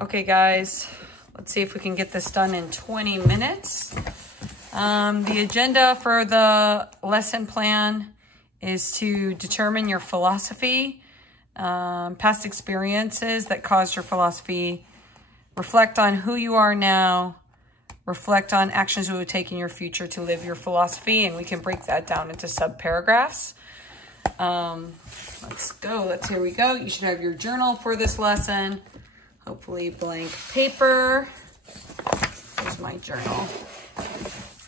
Okay, guys, let's see if we can get this done in 20 minutes. The agenda for the lesson plan is to determine your philosophy, past experiences that caused your philosophy, reflect on who you are now, reflect on actions you would take in your future to live your philosophy, and we can break that down into sub-paragraphs. Let's go. Here we go. You should have your journal for this lesson. Hopefully blank paper. Here's my journal.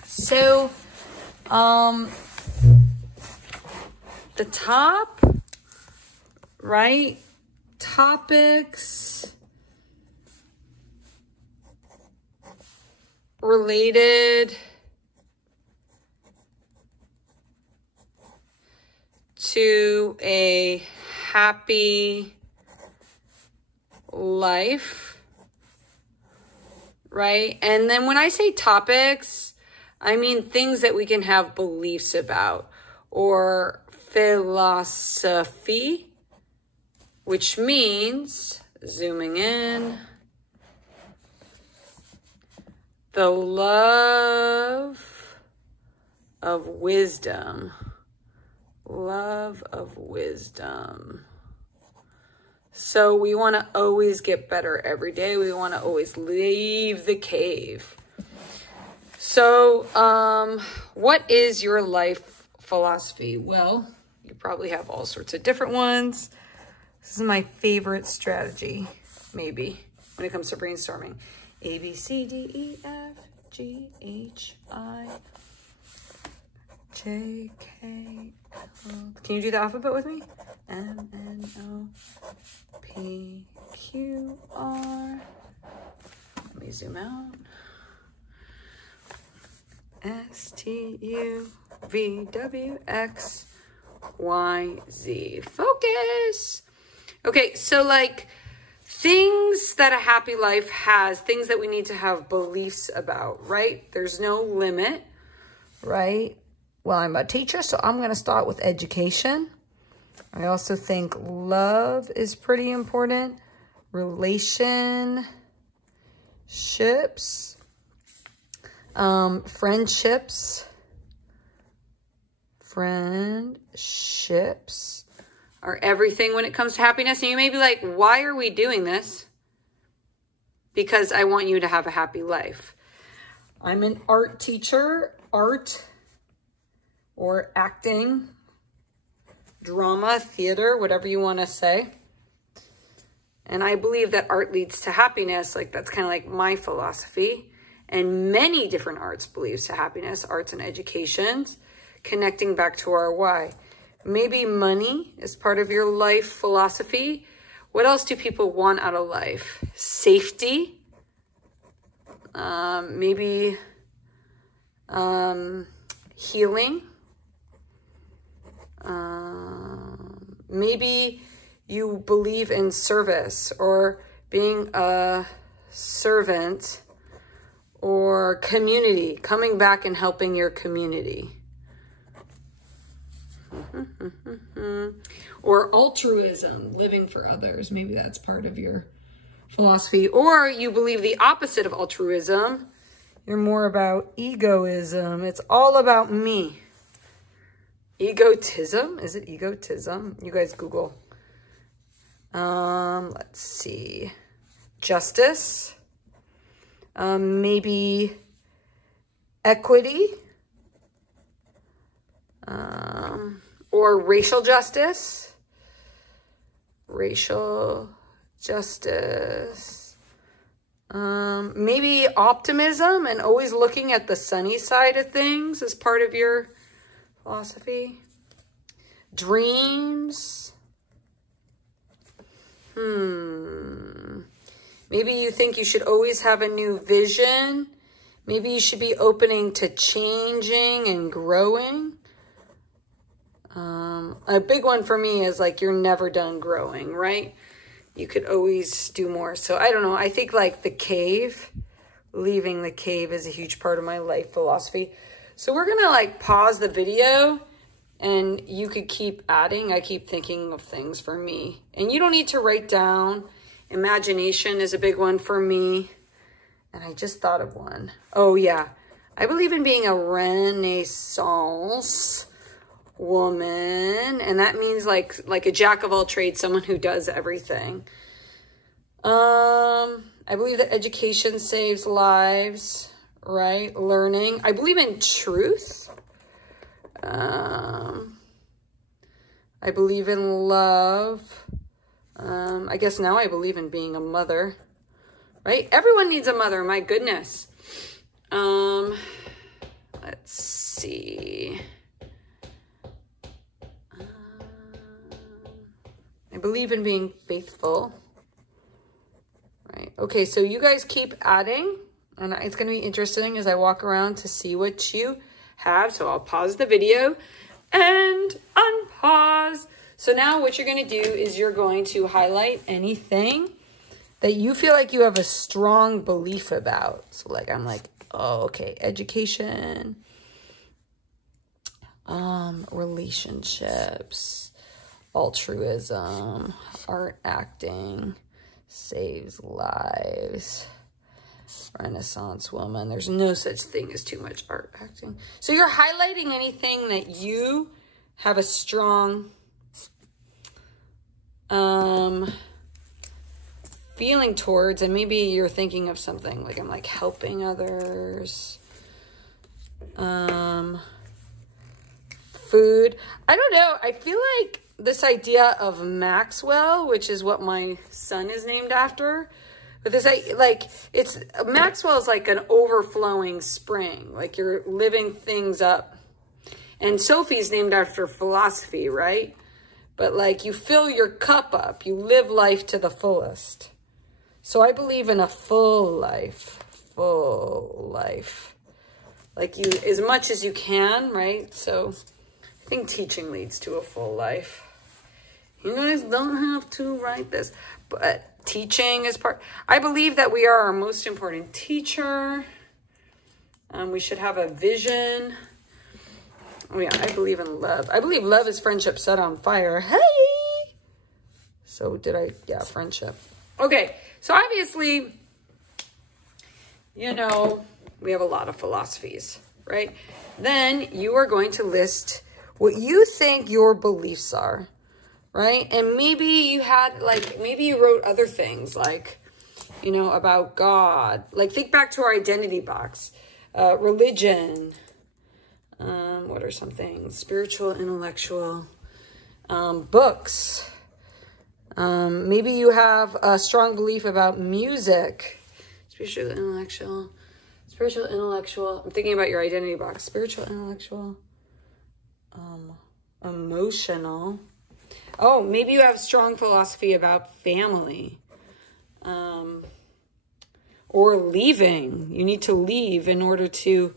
So, the top, right? Topics related to a happy life, right? And then when I say topics, I mean things that we can have beliefs about, or philosophy, which means, zooming in, the love of wisdom. Love of wisdom. So we want to always get better every day. We want to always leave the cave. So what is your life philosophy? Well, you probably have all sorts of different ones. This is my favorite strategy, maybe, when it comes to brainstorming. A, B, C, D, E, F, G, H, I, J, K, L. Can you do the alphabet with me? M, N, O, P, Q, R. Let me zoom out. S, T, U, V, W, X, Y, Z. Focus. Okay, so like things that a happy life has, things that we need to have beliefs about, right? There's no limit, right? Well, I'm a teacher, so I'm going to start with education. I also think love is pretty important. Relationships. Friendships. Friendships are everything when it comes to happiness. And you may be like, why are we doing this? Because I want you to have a happy life. I'm an art teacher. Art or acting, drama, theater, whatever you want to say. And I believe that art leads to happiness. Like, that's kind of like my philosophy. And many different arts believes to happiness, arts and educations, connecting back to our why. Maybe money is part of your life philosophy. What else do people want out of life? Safety. Maybe healing. Maybe you believe in service or being a servant, or community, coming back and helping your community. Or altruism, living for others. Maybe that's part of your philosophy. Or you believe the opposite of altruism. You're more about egoism. It's all about me. Egotism? Is it egotism? You guys Google. Let's see. Justice. Maybe equity. Or racial justice. Racial justice. Maybe optimism and always looking at the sunny side of things as part of your philosophy. Dreams. Maybe you think you should always have a new vision. Maybe you should be opening to changing and growing. A big one for me is like you're never done growing, right? You could always do more. So I don't know. I think like the cave, leaving the cave is a huge part of my life philosophy. So we're going to like pause the video and you could keep adding. I keep thinking of things for me. And you don't need to write down Imagination is a big one for me. And I just thought of one. Oh, yeah. I believe in being a Renaissance woman. And that means like a jack of all trades, someone who does everything. I believe that education saves lives, right? Learning. I believe in truth. I believe in love. I guess now I believe in being a mother. Right? Everyone needs a mother, my goodness. Let's see. I believe in being faithful. Right. Okay, so you guys keep adding, and it's going to be interesting as I walk around to see what you have. So I'll pause the video and unpause. So now what you're going to do is you're going to highlight anything that you feel like you have a strong belief about. So like, I'm like, oh, okay, education, relationships, altruism, art, acting, saves lives, Renaissance woman. There's no such thing as too much art, acting. So you're highlighting anything that you have a strong, feeling towards, and maybe you're thinking of something like I'm like helping others, food. I don't know. I feel like this idea of Maxwell, which is what my son is named after, but this like it's Maxwell is like an overflowing spring, like you're living things up, and Sophie's named after philosophy, right? But like you fill your cup up, you live life to the fullest. So I believe in a full life, like you, as much as you can, right? So I think teaching leads to a full life. You guys don't have to write this, but teaching is part. I believe that we are our most important teacher. We should have a vision. Oh yeah, I believe in love. I believe love is friendship set on fire. Hey! So yeah, friendship. Okay. So obviously, you know, we have a lot of philosophies, right? Then you are going to list what you think your beliefs are, right? And maybe you had maybe you wrote other things like, you know, about God. Like think back to our identity box, religion. What are some things? Spiritual, intellectual, books. Maybe you have a strong belief about music. Spiritual, intellectual. I'm thinking about your identity box. Spiritual, intellectual, emotional. Oh, maybe you have strong philosophy about family. Or leaving. You need to leave in order to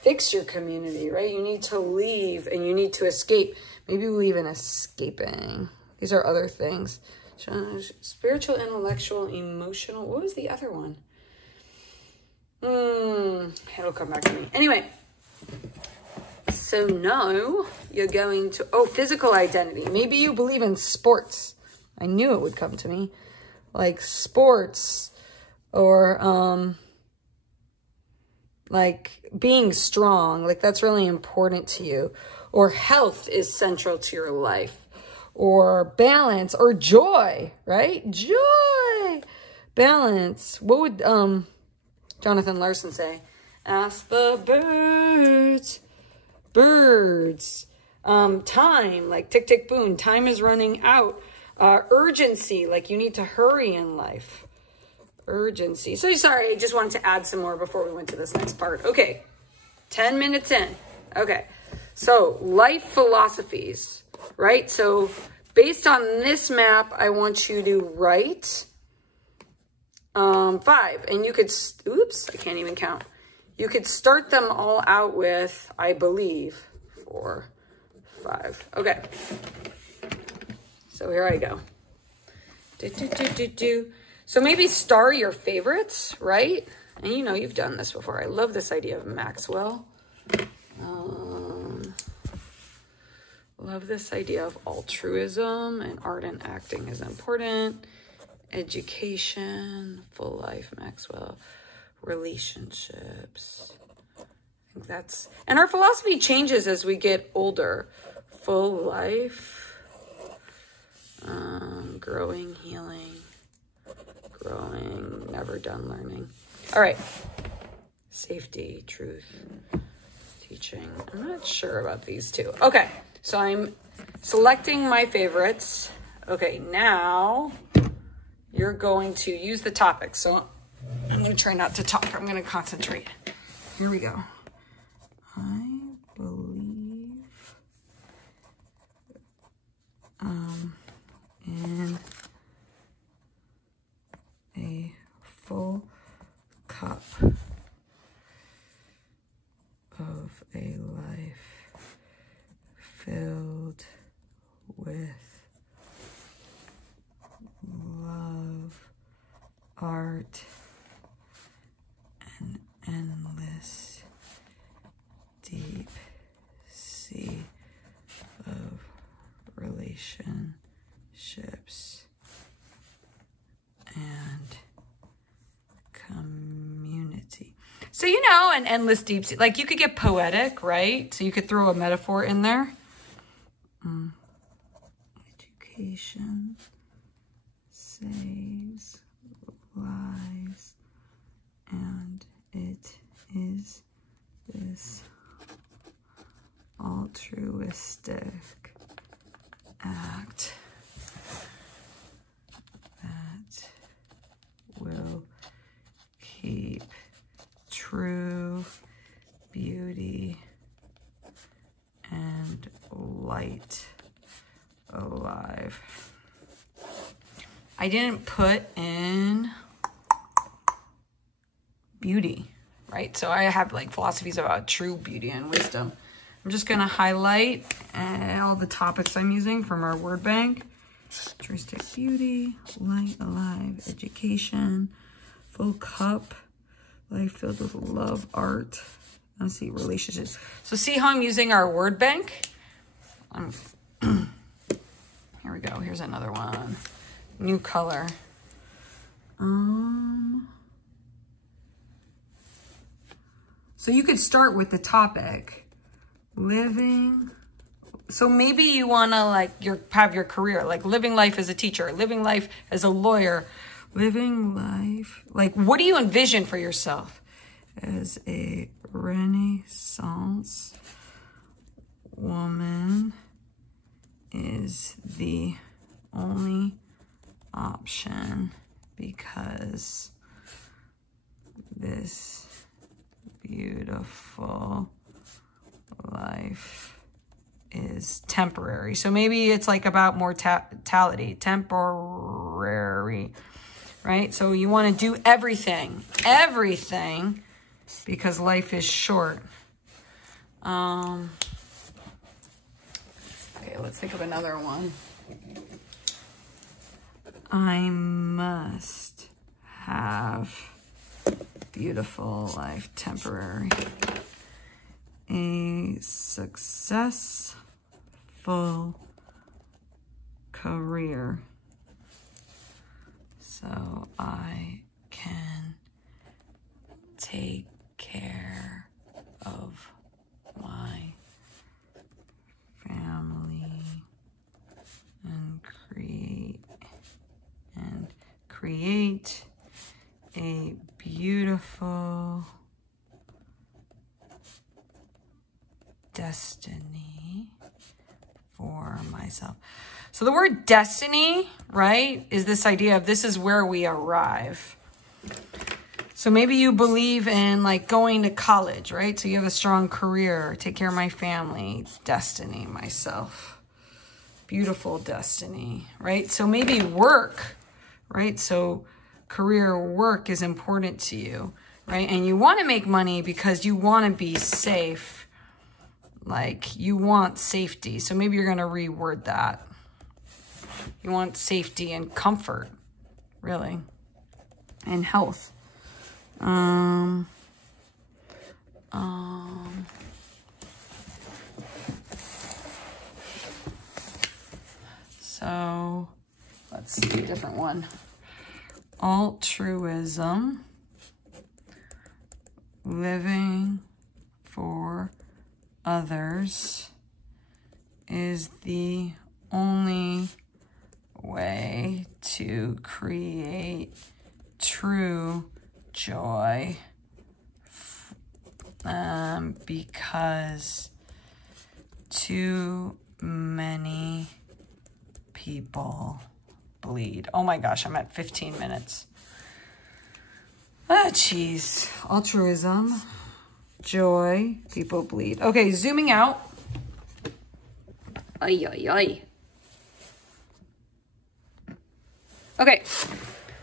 fix your community, right? You need to leave and you need to escape. Maybe you believe in escaping. These are other things. Spiritual, intellectual, emotional. What was the other one? It'll come back to me. Anyway. So now you're going to, physical identity. Maybe you believe in sports. I knew it would come to me. Like sports or, like being strong. Like that's really important to you. Or health is central to your life. Or balance, or joy, right? Joy, balance. What would Jonathan Larson say? Ask the birds, time, like tick, tick, boom. Time is running out. Urgency, like you need to hurry in life. Urgency. So sorry, I just wanted to add some more before we went to this next part. Okay, 10 minutes in. Okay, so life philosophies. Right? So based on this map, I want you to write 5. And you could, oops, I can't even count. You could start them all out with, I believe, 4, 5. Okay. So here I go. So maybe star your favorites, right? And you know, you've done this before. I love this idea of Maxwell. Love this idea of altruism and art and acting is important. education, full life, Maxwell, relationships. I think that's, and our philosophy changes as we get older. Full life, growing, healing, growing, never done learning. All right. Safety, truth, teaching. I'm not sure about these two. Okay, so I'm selecting my favorites. Okay, now you're going to use the topic. So I'm going to try not to talk. I'm going to concentrate. Here we go. I believe in a full cup of a life filled with love, art, and endless deep sea of relationships and community. So, you know, an endless deep sea, like you could get poetic, right? So you could throw a metaphor in there. Education saves lives, and it is this altruistic act that will keep true beauty and light alive. I didn't put in beauty, right? So I have like philosophies about true beauty and wisdom. I'm just going to highlight all the topics I'm using from our word bank. Altruistic beauty, light alive, education, full cup, life filled with love, art. Let's see, relationships. So see how I'm using our word bank? Here we go. Here's another one. New color. So you could start with the topic. Living. So maybe you want to like have your career, like living life as a teacher, living life as a lawyer, living life. Like, what do you envision for yourself? As a Renaissance woman is the only option because this beautiful life is temporary. So maybe it's like about mortality, temporary, right? So you want to do everything because life is short. Okay, let's think of another one. I must have beautiful life, temporary. A successful career so I can take care of my family and create a beautiful destiny for myself. So the word destiny, right, is this idea of this is where we arrive. So maybe you believe in like going to college, right? So you have a strong career, take care of my family, destiny, myself. Beautiful destiny, right? So maybe work, right? So career work is important to you, right? And you want to make money because you want to be safe. Like you want safety. So maybe you're going to reword that. You want safety and comfort, really, and health. So let's see a different one. altruism, living for others is the only way to create true joy, because too many people bleed. Oh my gosh, I'm at 15 minutes. Ah, jeez. Altruism, joy, people bleed. Okay, zooming out. Ay, ay, ay. Okay,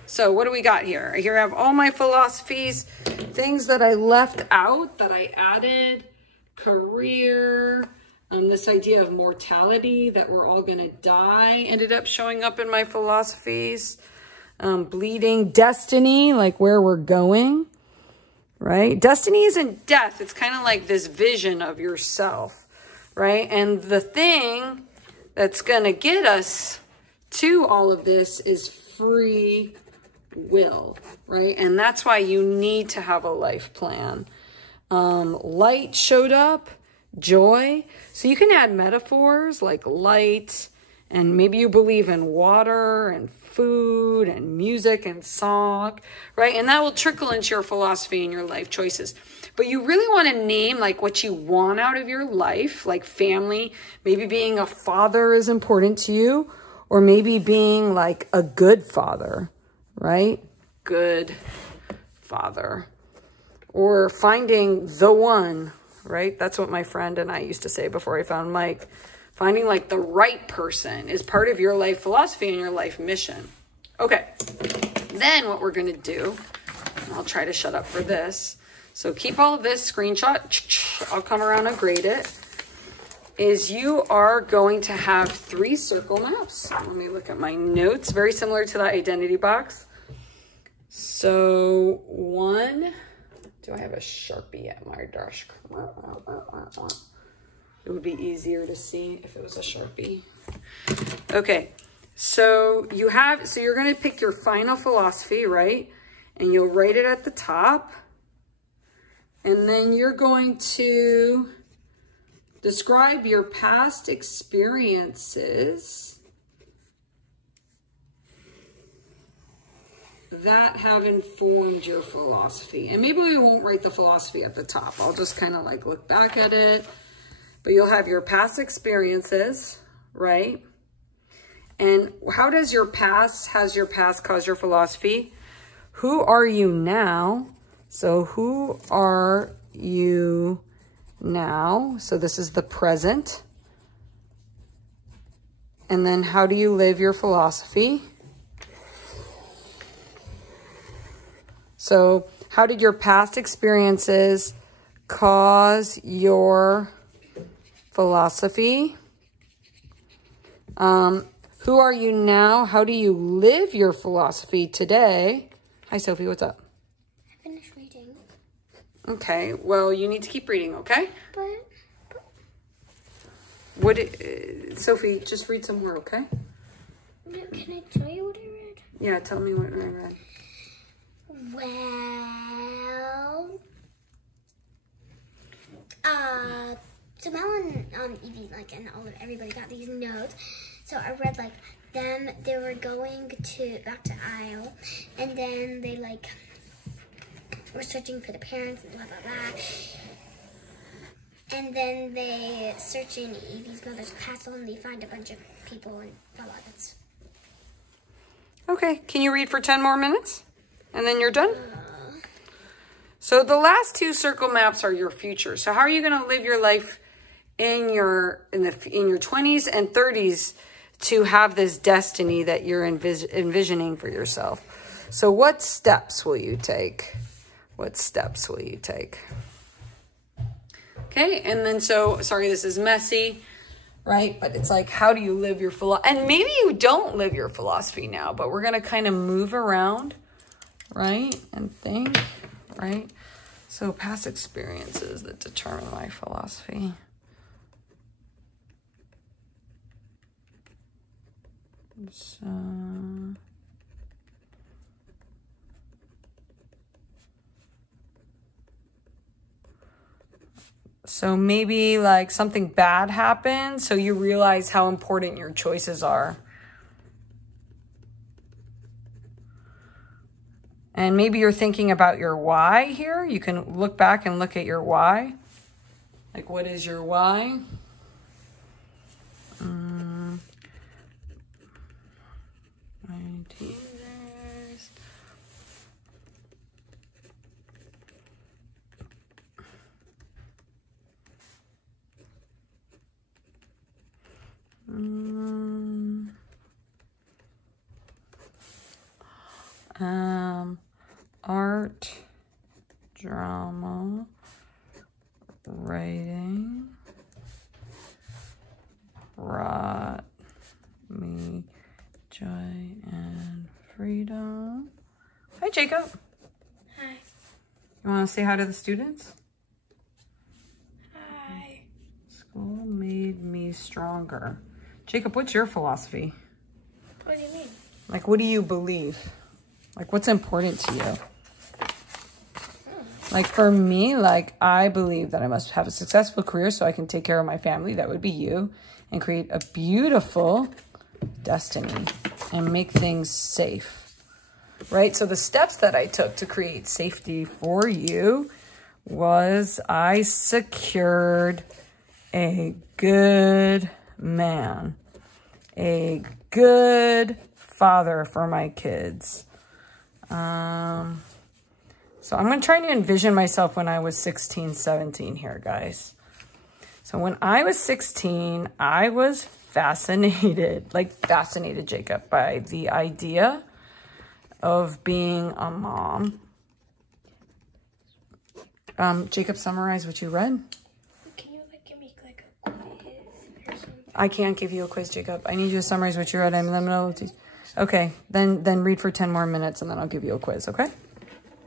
so what do we got here? Here I have all my philosophies, things that I left out, that I added, career, this idea of mortality, that we're all gonna die, ended up showing up in my philosophies. Bleeding, destiny, like where we're going, right? Destiny isn't death. It's kind of like this vision of yourself, right? And the thing that's gonna get us to all of this is free will, right? And that's why you need to have a life plan. Light showed up, joy. So you can add metaphors like light, and maybe you believe in water and food and music and song, right? And that will trickle into your philosophy and your life choices. But you really want to name like what you want out of your life, like family. Maybe being a father is important to you, or maybe being like a good father, right? Good father. Or finding the one, right? That's what my friend and I used to say before I found Mike. Finding like the right person is part of your life philosophy and your life mission. Okay, then what we're gonna do, and I'll try to shut up for this. So keep all of this, screenshot, I'll come around and grade it, is you are going to have 3 circle maps. Let me look at my notes, very similar to that identity box. So 1, do I have a Sharpie at my desk? It would be easier to see if it was a Sharpie. Okay, so you're gonna pick your final philosophy, right? And you'll write it at the top. And then you're going to describe your past experiences that have informed your philosophy. And maybe we won't write the philosophy at the top. I'll just kind of like look back at it. But you'll have your past experiences, right? And how does has your past caused your philosophy? Who are you now? So who are you now? So this is the present. And then how do you live your philosophy? So how did your past experiences cause your philosophy? Who are you now? How do you live your philosophy today? Hi, Sophie, what's up? I finished reading. Okay, well, you need to keep reading, okay? Sophie, just read some more, okay? Can I tell you what I read? Yeah, tell me what I read. Well, so Mel and Evie, like, and everybody got these notes. So I read, like, they were going back to Isle, and then they, like, were searching for the parents and blah, blah, blah. And then they searching Evie's mother's castle, and they find a bunch of people and blah, blah, that's... Okay, can you read for 10 more minutes? And then you're done? So the last 2 circle maps are your future. So how are you going to live your life in your 20s and 30s to have this destiny that you're envisioning for yourself? So what steps will you take? What steps will you take? Okay, and then sorry, this is messy, right? But it's like, how do you live your philosophy? And maybe you don't live your philosophy now, but we're going to kind of move around, right? And think, right? So past experiences that determine my philosophy. So, So maybe like something bad happened, so you realize how important your choices are. And maybe you're thinking about your why here. You can look back and look at your why. Like, what is your why? My teasers. Art, drama, writing, brought me joy and freedom. Hi, Jacob. Hi. You want to say hi to the students? Hi. School made me stronger. Jacob, what's your philosophy? What do you mean? Like, what do you believe? Like, what's important to you? Like, for me, like, I believe that I must have a successful career so I can take care of my family. That would be you. And create a beautiful destiny and make things safe. Right? So the steps that I took to create safety for you was I secured a good man. A good father for my kids. So I'm going to try to envision myself when I was 16, 17 here, guys. So when I was 16, I was fascinated, Jacob, by the idea of being a mom. Jacob, summarize what you read. Can you like give me like a quiz or something? I can't give you a quiz, Jacob. I need you to summarize what you read. I'm in the middle of okay, then read for 10 more minutes and then I'll give you a quiz, okay?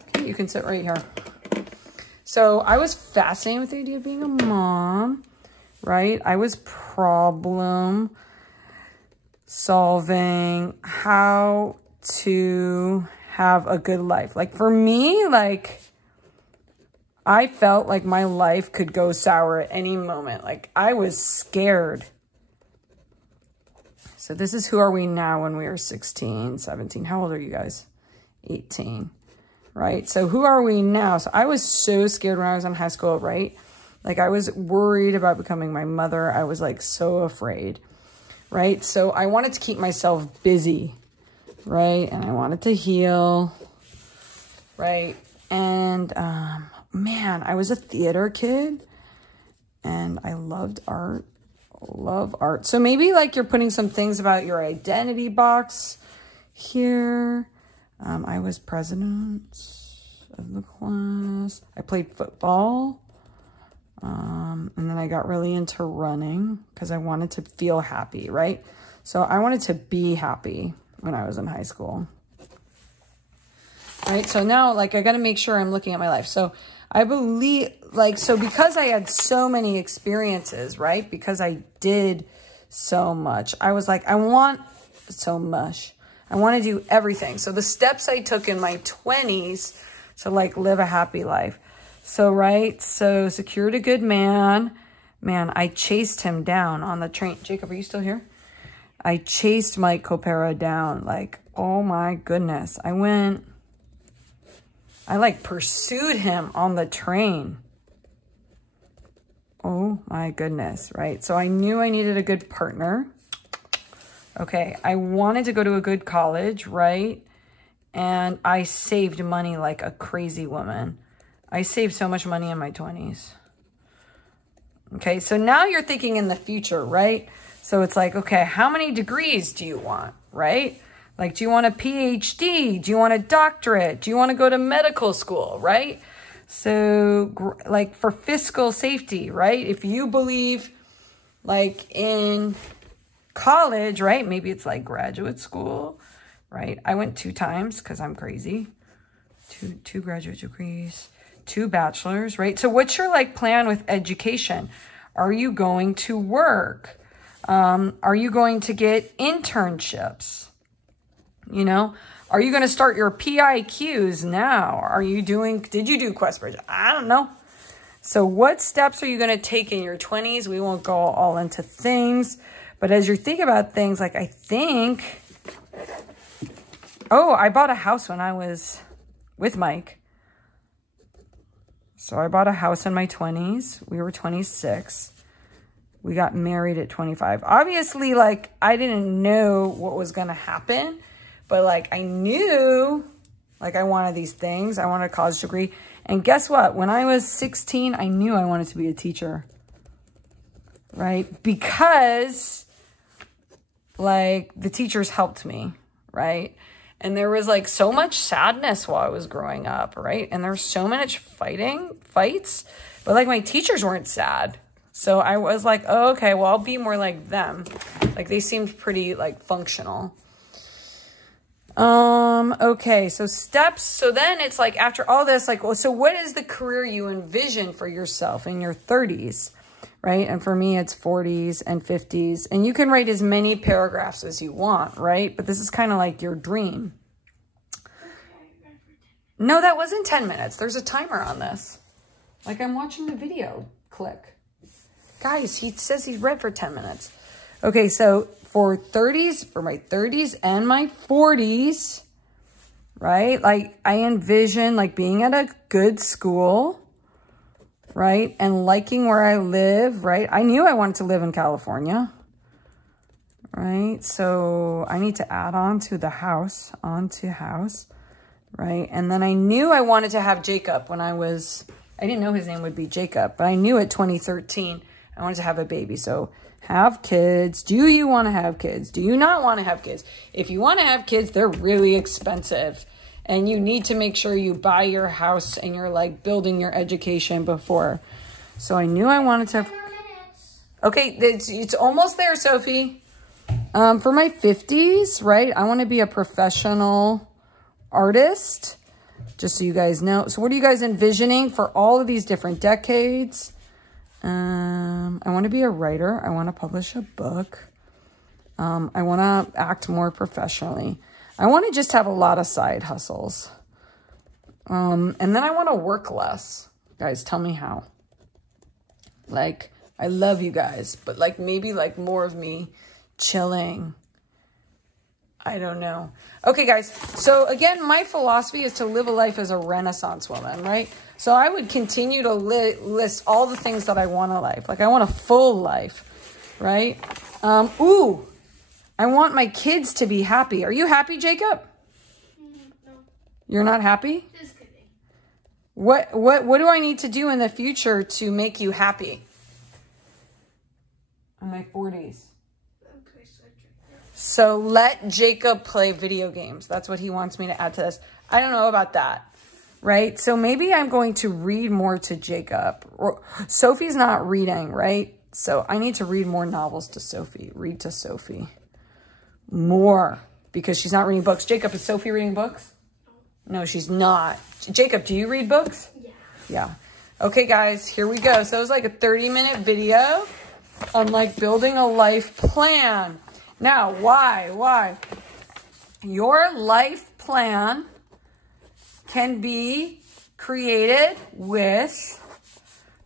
Okay, you can sit right here. So I was fascinated with the idea of being a mom, right? I was problem solving how to have a good life. Like for me, like I felt like my life could go sour at any moment. Like I was scared. So this is who are we now when we were 16, 17. How old are you guys? 18, right? So who are we now? So I was so scared when I was in high school, right? Like I was worried about becoming my mother. I was like so afraid, right? So I wanted to keep myself busy, right? And I wanted to heal, right? And man, I was a theater kid and I loved art. Love art. So maybe like you're putting some things about your identity box here. I was president of the class. I played football. And then I got really into running because I wanted to feel happy, right? So I wanted to be happy when I was in high school. Right? So now like I got to make sure I'm looking at my life. So I believe, like, so because I had so many experiences, right? Because I did so much, I was like, I want so much. I want to do everything. So the steps I took in my 20s to like live a happy life. So, right. So secured a good man. Man, I chased him down on the train. Jacob, are you still here? I chased Mike Copera down. Like, oh my goodness. I like pursued him on the train. Oh my goodness, right? So I knew I needed a good partner. Okay, I wanted to go to a good college, right? And I saved money like a crazy woman. I saved so much money in my 20s. Okay, so now you're thinking in the future, right? So it's like, okay, how many degrees do you want, right? Like, do you want a PhD? Do you want a doctorate? Do you want to go to medical school, right? So, like, for fiscal safety, right? If you believe, like, in college, right? Maybe it's like graduate school, right? I went 2 times because I'm crazy. Two graduate degrees, 2 bachelors, right? So what's your, like, plan with education? Are you going to work? Are you going to get internships? You know, are you going to start your PIQs now? Did you do Quest Bridge? I don't know. So what steps are you going to take in your 20s? We won't go all into things, but as you're thinking about things, like I think, oh, I bought a house when I was with Mike. So I bought a house in my 20s. We were 26. We got married at 25. Obviously, like, I didn't know what was going to happen, but like I knew like I wanted these things. I wanted a college degree. And guess what? When I was 16, I knew I wanted to be a teacher, right? Because like the teachers helped me, right? And there was like so much sadness while I was growing up, right? And there was so much fights, but like my teachers weren't sad. So I was like, oh, okay, well, I'll be more like them. Like they seemed pretty like functional. Okay, so steps. So then it's like after all this, like, well, so what is the career you envision for yourself in your 30s, right? And for me, it's 40s and 50s. And you can write as many paragraphs as you want, right? But this is kind of like your dream. No, that wasn't 10 minutes. There's a timer on this. Like I'm watching the video. Click. Guys, he says he read for 10 minutes. Okay, so for my 30s and my 40s, right? Like I envision like being at a good school, right? And liking where I live, right? I knew I wanted to live in California, right? So I need to add on to the house, onto house, right? And then I knew I wanted to have Jacob when I didn't know his name would be Jacob, but I knew at 2013 I wanted to have a baby. So have kids. Do you want to have kids? Do you not want to have kids? If you want to have kids, they're really expensive. And you need to make sure you buy your house and you're like building your education before. So I knew I wanted to have... Okay, it's almost there, Sophie. For my 50s, right? I want to be a professional artist. Just so you guys know. So what are you guys envisioning for all of these different decades? I want to be a writer. I want to publish a book. I want to act more professionally. I want to just have a lot of side hustles. And then I want to work less. Guys, tell me how. Like, I love you guys, but like maybe like more of me chilling. I don't know. Okay, guys. So again, my philosophy is to live a life as a Renaissance woman, right? So I would continue to list all the things that I want in life. Like I want a full life, right? Ooh, I want my kids to be happy. Are you happy, Jacob? No. You're not happy? Just kidding. What do I need to do in the future to make you happy? In my 40s. So let Jacob play video games. That's what he wants me to add to this. I don't know about that. Right? So maybe I'm going to read more to Jacob. Sophie's not reading, right? So I need to read more novels to Sophie. Read to Sophie more because she's not reading books. Jacob, is Sophie reading books? No, she's not. Jacob, do you read books? Yeah. Yeah. Okay, guys, here we go. So it was like a 30-minute video on like building a life plan. Now, why? Your life plan can be created with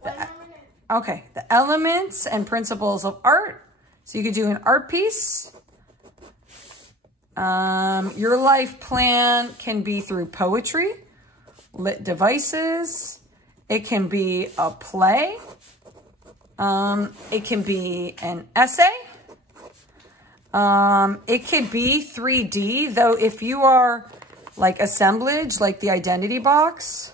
the elements and principles of art. So you could do an art piece. Your life plan can be through poetry, lit devices. It can be a play. It can be an essay. It could be 3D, though if you are like assemblage, like the identity box.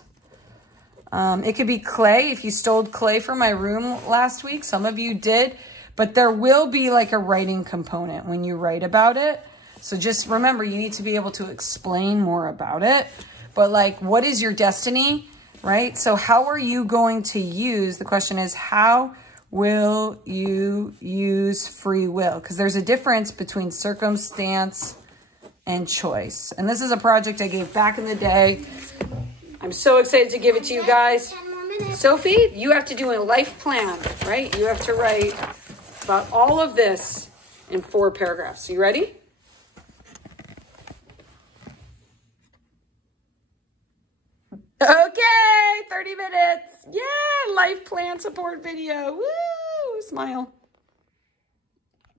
It could be clay. If you stole clay from my room last week, some of you did, but there will be like a writing component when you write about it. So just remember, you need to be able to explain more about it. But like, what is your destiny, right? So how are you going to use, the question is, how will you use free will? Because there's a difference between circumstance and choice. And this is a project I gave back in the day. I'm so excited to give it to you guys. Sophie, you have to do a life plan, right? You have to write about all of this in 4 paragraphs. You ready? Okay, 30 minutes. Yeah, life plan support video. Woo! Smile.